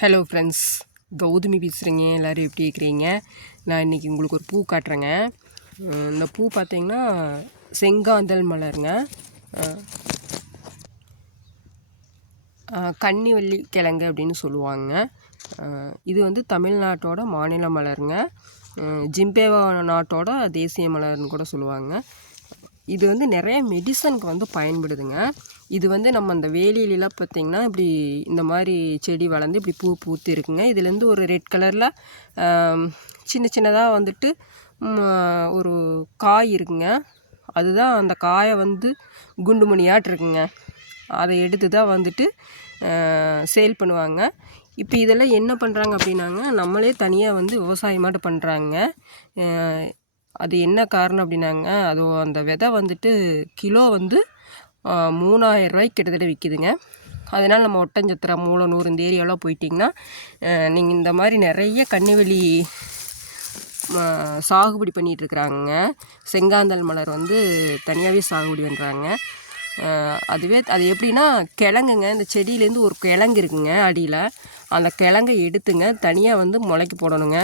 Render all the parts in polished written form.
Hello friends, Gautami பேசுகிறேங்க. எல்லோரும் எப்படி இருக்கிறீங்க? நான் இன்றைக்கி உங்களுக்கு ஒரு பூ காட்டுறேங்க. இந்த பூ பார்த்திங்கன்னா செங்காந்தல் மலருங்க. கன்னிவள்ளி கிழங்கு அப்படின்னு சொல்லுவாங்க. இது வந்து தமிழ்நாட்டோட மாநில மலருங்க. ஜிம்பேவா நாட்டோட தேசிய மலர்னு கூட சொல்லுவாங்க. இது வந்து நிறைய மெடிசனுக்கு வந்து பயன்படுதுங்க. இது வந்து நம்ம அந்த வேலியிலலாம் பார்த்திங்கன்னா இப்படி இந்த மாதிரி செடி வளர்ந்து இப்படி பூ பூத்து இருக்குங்க. இதுலேருந்து ஒரு ரெட் கலரில் சின்ன சின்னதாக வந்துட்டு ஒரு காய் இருக்குங்க. அதுதான் அந்த காயை வந்து குண்டுமணியாட்டு இருக்குங்க. அதை எடுத்து தான் வந்துட்டு சேல் பண்ணுவாங்க. இப்போ இதெல்லாம் என்ன பண்ணுறாங்க அப்படின்னாங்க, நம்மளே தனியாக வந்து விவசாயமாட்டு பண்ணுறாங்க. அது என்ன காரணம் அப்படின்னாங்க, அது அந்த விதை வந்துட்டு கிலோ வந்து 3000 ரூபாய்க்கு கிட்டத்தட்ட விற்கிதுங்க. அதனால் நம்ம ஒட்டஞ்சத்திரம், மூலனூர் இந்த ஏரியாவெலாம் போயிட்டிங்கன்னா நீங்கள் இந்த மாதிரி நிறைய கன்னிவெளி சாகுபடி பண்ணிகிட்ருக்குறாங்க. செங்காந்தல் மலர் வந்து தனியாகவே சாகுபடி பண்ணுறாங்க. அது எப்படின்னா கிழங்குங்க. இந்த செடியிலேருந்து ஒரு கிழங்கு இருக்குங்க அடியில். அந்த கிழங்கை எடுத்துங்க தனியாக வந்து முளைக்கு போடணுங்க.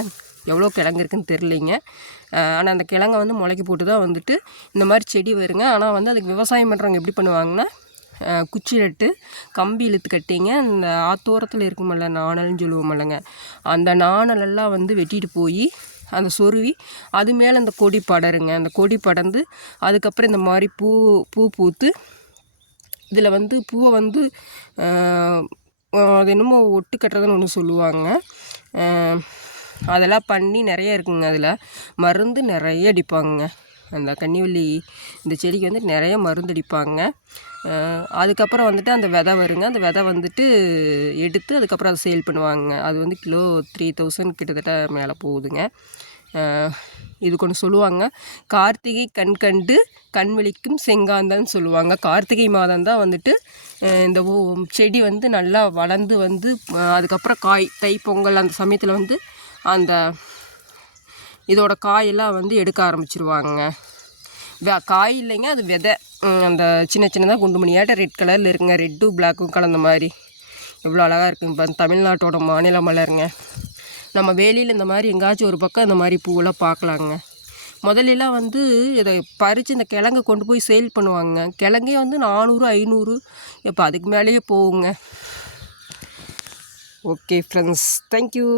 எவ்வளோ கிழங்கு இருக்குதுன்னு தெரிலிங்க. ஆனால் அந்த கிழங்கை வந்து முளைக்கு போட்டு தான் வந்துட்டு இந்த மாதிரி செடி வருங்க. ஆனால் வந்து அதுக்கு விவசாயம் பண்ணுறவங்க எப்படி பண்ணுவாங்கன்னா, குச்சி நட்டு கம்பி இழுத்து கட்டிங்க. அந்த ஆத்தோரத்தில் இருக்குமில்ல, நாணல்னு சொல்லுவோமில்லங்க, அந்த நாணலெல்லாம் வந்து வெட்டிட்டு போய் அந்த சொருவி அது மேலே அந்த கொடி படருங்க. அந்த கொடி படர்ந்து அதுக்கப்புறம் இந்த மாதிரி பூ பூத்து இதில் வந்து பூவை வந்து அது என்னமோ ஒட்டு கட்டுறதுன்னு ஒன்று சொல்லுவாங்க. அதெல்லாம் பண்ணி நிறைய இருக்குங்க. அதில் மருந்து நிறைய அடிப்பாங்க. அந்த கன்னிவள்ளி இந்த செடிக்கு வந்து நிறைய மருந்து அடிப்பாங்க. அதுக்கப்புறம் வந்துட்டு அந்த விதை வருங்க. அந்த விதை வந்துட்டு எடுத்து அதுக்கப்புறம் அதை சேல் பண்ணுவாங்க. அது வந்து கிலோ 3000 கிட்டத்தட்ட மேலே போகுதுங்க. இது கொண்டு சொல்லுவாங்க, கார்த்திகை கண் கண்டு கண்வெளிக்கும் செங்காந்தல்னு சொல்லுவாங்க. கார்த்திகை மாதம் தான் வந்துட்டு இந்த செடி வந்து நல்லா வளர்ந்து வந்து அதுக்கப்புறம் காய் தைப்பொங்கல் அந்த சமயத்தில் வந்து அந்த இதோட காயெல்லாம் வந்து எடுக்க ஆரம்பிச்சிருவாங்க. காய் இல்லைங்க, அது விதை. அந்த சின்ன சின்னதாக குண்டுமணியாட்ட ரெட் கலரில் இருக்குங்க. ரெட்டும் பிளாக்கும் கலந்த மாதிரி எவ்வளோ அழகாக இருக்குங்க. இப்போ தமிழ்நாட்டோட மாநில மலருங்க. நம்ம வேலியில் இந்த மாதிரி எங்கேயாச்சும் ஒரு பக்கம் இந்த மாதிரி பூவெல்லாம் பார்க்கலாங்க. முதலெல்லாம் வந்து இதை பறித்து இந்த கிழங்கை கொண்டு போய் சேல் பண்ணுவாங்க. கிழங்கே வந்து 400 500 இப்போ அதுக்கு மேலேயே போகுங்க. Okay friends, thank you.